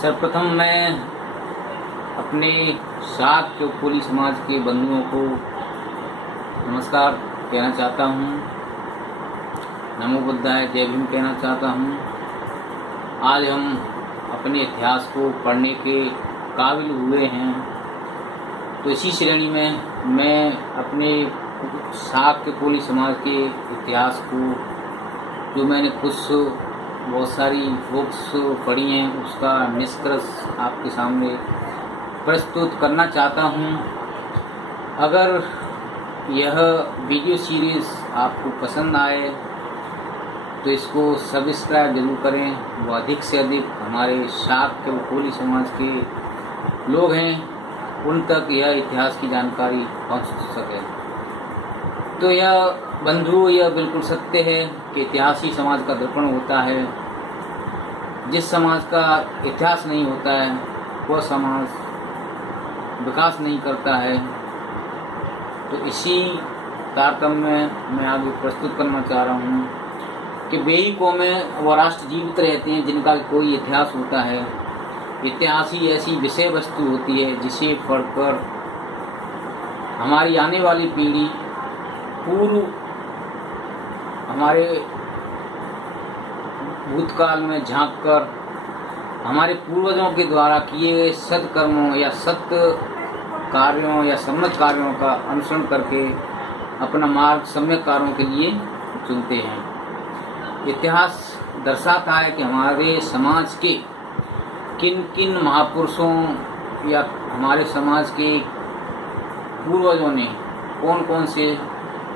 सर्वप्रथम मैं अपने साथ के कोली समाज के बंधुओं को नमस्कार कहना चाहता हूँ। नमो बुद्धाय, जय भीम कहना चाहता हूँ। आज हम अपने इतिहास को पढ़ने के काबिल हुए हैं, तो इसी श्रेणी में मैं अपने साथ के कोली समाज के इतिहास को, जो मैंने कुछ बहुत सारी बुक्स पढ़ी हैं, उसका निष्कर्ष आपके सामने प्रस्तुत करना चाहता हूं। अगर यह वीडियो सीरीज आपको पसंद आए तो इसको सब्सक्राइब जरूर करें। वो अधिक से अधिक हमारे साथ के कोली समाज के लोग हैं, उन तक यह इतिहास की जानकारी पहुंच सके। तो यह बंधु, यह बिल्कुल सत्य है कि इतिहास ही समाज का दर्पण होता है। जिस समाज का इतिहास नहीं होता है वह समाज विकास नहीं करता है। तो इसी तारतम्य में मैं आगे प्रस्तुत करना चाह रहा हूँ कि वे ही कौमें व राष्ट्र जीवित रहते हैं जिनका कोई इतिहास होता है। इतिहास ही ऐसी विषय वस्तु होती है जिसे पढ़कर हमारी आने वाली पीढ़ी पूर्व हमारे भूतकाल में झांककर हमारे पूर्वजों के द्वारा किए गए सत्कर्मों या सत्य कार्यों या सम्यक कार्यों का अनुसरण करके अपना मार्ग सम्यक कार्यों के लिए चुनते हैं। इतिहास दर्शाता है कि हमारे समाज के किन किन महापुरुषों या हमारे समाज के पूर्वजों ने कौन कौन से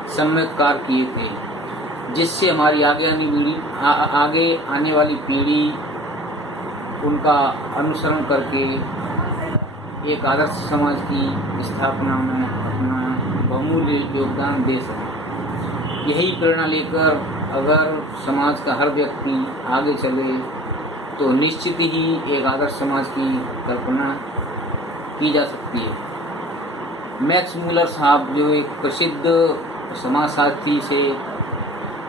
सम्यक कार्य किए थे, जिससे हमारी आगे आने वाली पीढ़ी उनका अनुसरण करके एक आदर्श समाज की स्थापना में अपना बहुमूल्य योगदान दे सके। यही प्रेरणा लेकर अगर समाज का हर व्यक्ति आगे चले तो निश्चित ही एक आदर्श समाज की कल्पना की जा सकती है। मैक्स मूलर साहब, जो एक प्रसिद्ध समाजशास्त्री से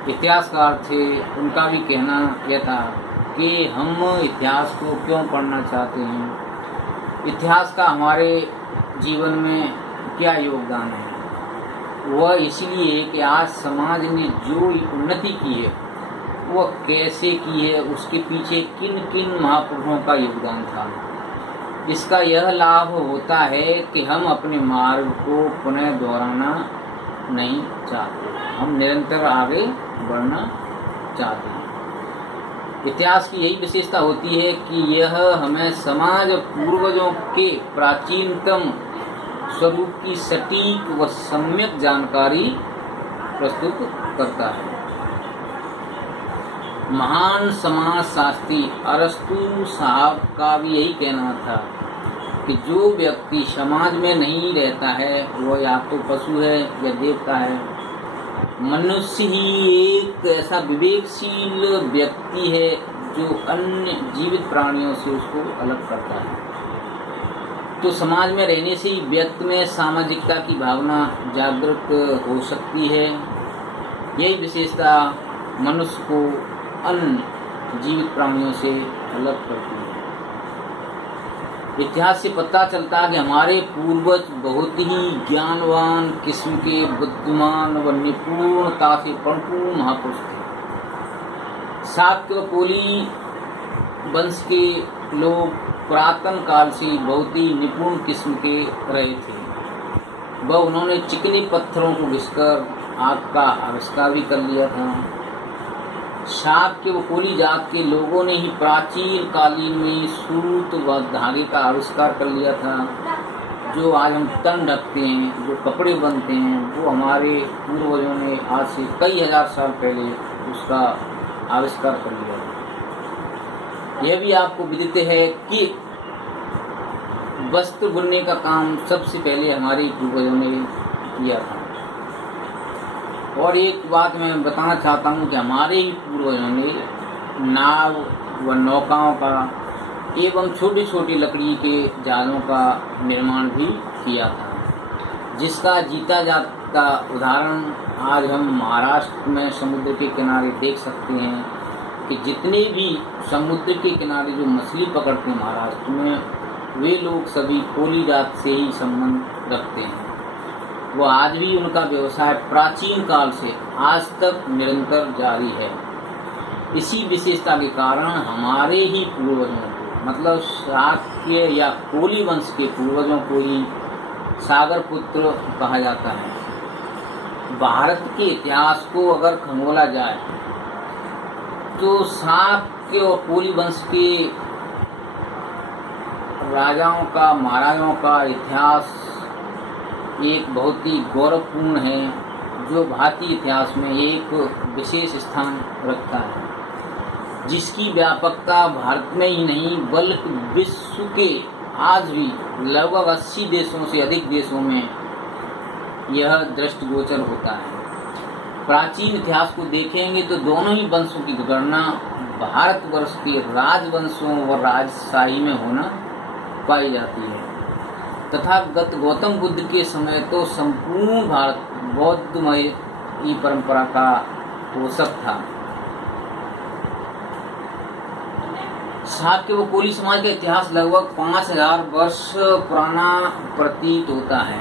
इतिहासकार थे, उनका भी कहना यह था कि हम इतिहास को क्यों पढ़ना चाहते हैं, इतिहास का हमारे जीवन में क्या योगदान है। वह इसलिए कि आज समाज ने जो उन्नति की है वह कैसे की है, उसके पीछे किन किन महापुरुषों का योगदान था। इसका यह लाभ होता है कि हम अपने मार्ग को पुनः दोहराना नहीं चाहते, हम निरंतर आगे बढ़ना चाहते हैं। इतिहास की यही विशेषता होती है कि यह हमें समाज और पूर्वजों के प्राचीनतम स्वरूप की सटीक व सम्यक जानकारी प्रस्तुत करता है। महान समाजशास्त्री अरस्तु साहब का भी यही कहना था कि जो व्यक्ति समाज में नहीं रहता है वह या तो पशु है या देवता है। मनुष्य ही एक ऐसा विवेकशील व्यक्ति है जो अन्य जीवित प्राणियों से उसको अलग करता है। तो समाज में रहने से ही व्यक्ति में सामाजिकता की भावना जागृत हो सकती है। यही विशेषता मनुष्य को अन्य जीवित प्राणियों से अलग करती है। इतिहास से पता चलता है कि हमारे पूर्वज बहुत ही ज्ञानवान किस्म के, बुद्धिमान व निपुणता से परिपूर्ण महापुरुष थे। शाक्य व कोली वंश के लोग पुरातन काल से बहुत ही निपुण किस्म के रहे थे। उन्होंने चिकने पत्थरों को घिसकर आग का आविष्कार भी कर लिया था। शाक्य व कोली जात के लोगों ने ही प्राचीन कालीन में सूत व धागे का आविष्कार कर लिया था। जो आज हम तन ढकते हैं, जो कपड़े बनते हैं, वो हमारे पूर्वजों ने आज से कई हजार साल पहले उसका आविष्कार कर लिया था। यह भी आपको विदित है कि वस्त्र बुनने का काम सबसे पहले हमारे पूर्वजों ने किया था। और एक बात मैं बताना चाहता हूँ कि हमारे ही पूर्वजों ने नाव व नौकाओं का एवं छोटी छोटी लकड़ी के जहाजों का निर्माण भी किया था, जिसका जीता जाता उदाहरण आज हम महाराष्ट्र में समुद्र के किनारे देख सकते हैं। कि जितने भी समुद्र के किनारे जो मछली पकड़ते हैं महाराष्ट्र में, वे लोग सभी कोली जात से ही संबंध रखते हैं। वो आज भी उनका व्यवसाय प्राचीन काल से आज तक निरंतर जारी है। इसी विशेषता के कारण हमारे ही पूर्वजों को, मतलब शाक्य या कोली वंश के पूर्वजों को ही सागर पुत्र कहा जाता है। भारत के इतिहास को अगर खंगोला जाए तो शाक्य और कोली वंश के राजाओं का, महाराजाओं का इतिहास एक बहुत ही गौरवपूर्ण है, जो भारतीय इतिहास में एक विशेष स्थान रखता है, जिसकी व्यापकता भारत में ही नहीं बल्कि विश्व के आज भी लगभग 80 देशों से अधिक देशों में यह दृष्टिगोचर होता है। प्राचीन इतिहास को देखेंगे तो दोनों ही वंशों की गणना भारतवर्ष के राजवंशों और राजशाही में होना पाई जाती है। तथागत गौतम बुद्ध के समय तो संपूर्ण भारत बौद्धमय की परंपरा का पोषक था। शाक्य व कोली समाज का इतिहास लगभग 5000 वर्ष पुराना प्रतीत होता है,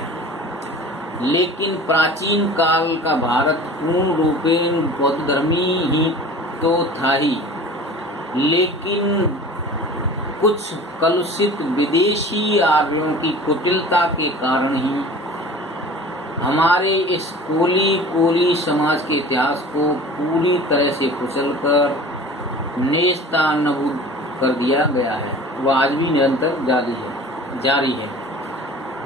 लेकिन प्राचीन काल का भारत पूर्ण रूपेण बौद्ध धर्मी ही तो था ही, लेकिन कुछ कलुषित विदेशी आर्यों की कुटिलता के कारण ही हमारे इस कोली समाज के इतिहास को पूरी तरह से कुचलकर नेस्तनाबूद कर दिया गया है। वह आज भी निरंतर जारी है।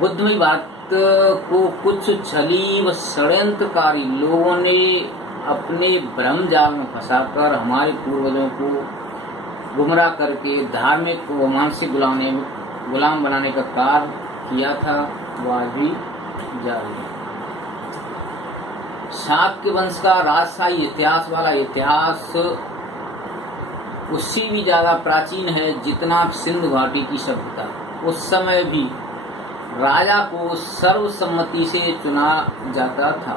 बुद्धमय भारत को कुछ छली व षड्यंत्रकारी लोगों ने अपने भ्रम जाल में फंसाकर हमारे पूर्वजों को गुमराह करके धार्मिक व मानसिक गुलाम बनाने का कार्य किया था। वह आज भी जारी है। शाक्य वंश का राजशाही इतिहास वाला इतिहास उससे भी ज्यादा प्राचीन है जितना सिंधु घाटी की सभ्यता। उस समय भी राजा को सर्वसम्मति से चुना जाता था।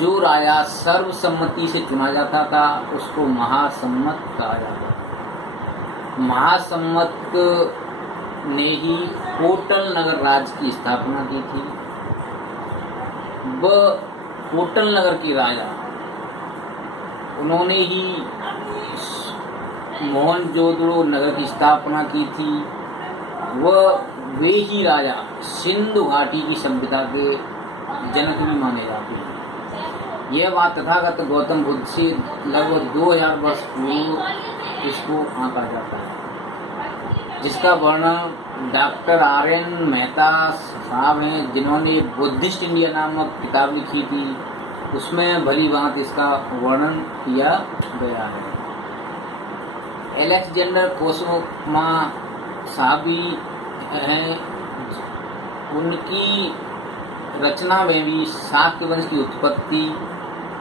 जो राजा सर्वसम्मति से चुना जाता था उसको महासम्मत कहा जाता था। महासम्मत ने ही कोटल नगर राज्य की स्थापना की थी। वह कोटल नगर के राजा, उन्होंने ही मोहनजोदड़ो नगर की स्थापना की थी। वे ही राजा सिंधु घाटी की सभ्यता के जनक भी माने जाते हैं। यह बात तथागत गौतम बुद्ध से लगभग 2000 वर्ष पूर्व इसको आंका जाता है, जिसका वर्णन डॉक्टर आर.एन. मेहता साहब हैं, जिन्होंने बुद्धिस्ट इंडिया नामक किताब लिखी थी। उसमें भली बात इसका वर्णन किया गया है। एलेक्जेंडर कोसोमा साहब भी हैं, उनकी रचना में भी शाक्य वंश की उत्पत्ति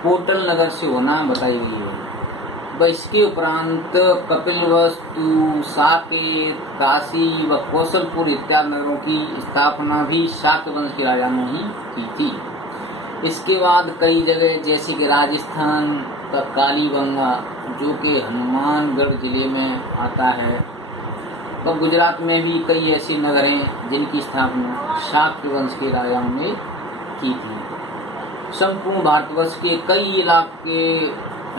कोटल नगर से होना बताई गई है। वह इसके उपरांत कपिलवस्तु, साकेत, काशी व कौशलपुर इत्यादि नगरों की स्थापना भी शाक्य वंश के राजा ने ही की थी। इसके बाद कई जगह जैसे कि राजस्थान का कालीबंगा, जो कि हनुमानगढ़ जिले में आता है, और गुजरात में भी कई ऐसे नगर हैं जिनकी स्थापना शाक्य वंश के राजाओं ने की थी। संपूर्ण भारतवर्ष के कई इलाके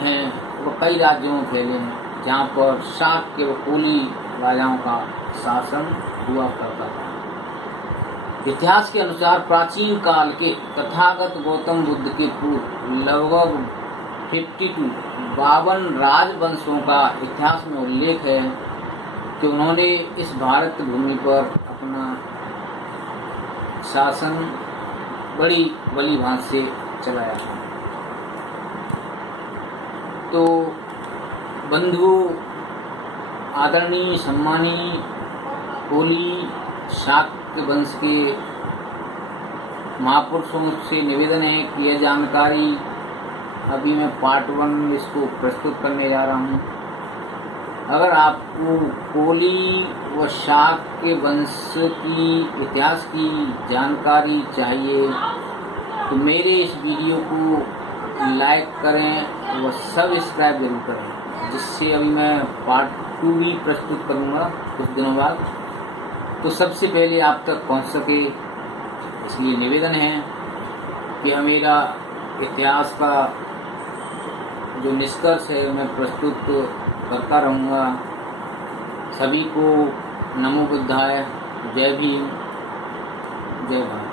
हैं, वो कई राज्यों में फैले हैं, जहाँ पर शाक्य व कोली राजाओं का शासन हुआ करता था। इतिहास के अनुसार प्राचीन काल के तथागत गौतम बुद्ध के पूर्व लगभग 52 राजवंशों का इतिहास में उल्लेख है कि उन्होंने इस भारत भूमि पर अपना शासन बड़ी भली भांति से चलाया। तो बंधु, आदरणीय सम्मानीय कोली शाक्य वंश के महापुरुषों से निवेदन है कि यह जानकारी अभी मैं पार्ट 1 इसको प्रस्तुत करने जा रहा हूँ। अगर आपको कोली व शाक्य वंश की इतिहास की जानकारी चाहिए तो मेरे इस वीडियो को लाइक करें व सब्सक्राइब जरूर करें। जिससे अभी मैं पार्ट 2 भी प्रस्तुत करूंगा कुछ दिनों बाद, तो सबसे पहले आप तक पहुंच सके इसलिए निवेदन है कि मेरा इतिहास का जो निष्कर्ष है मैं प्रस्तुत करता रहूँगा। सभी को नमो बुद्धाय, जय भीम, जय भारत।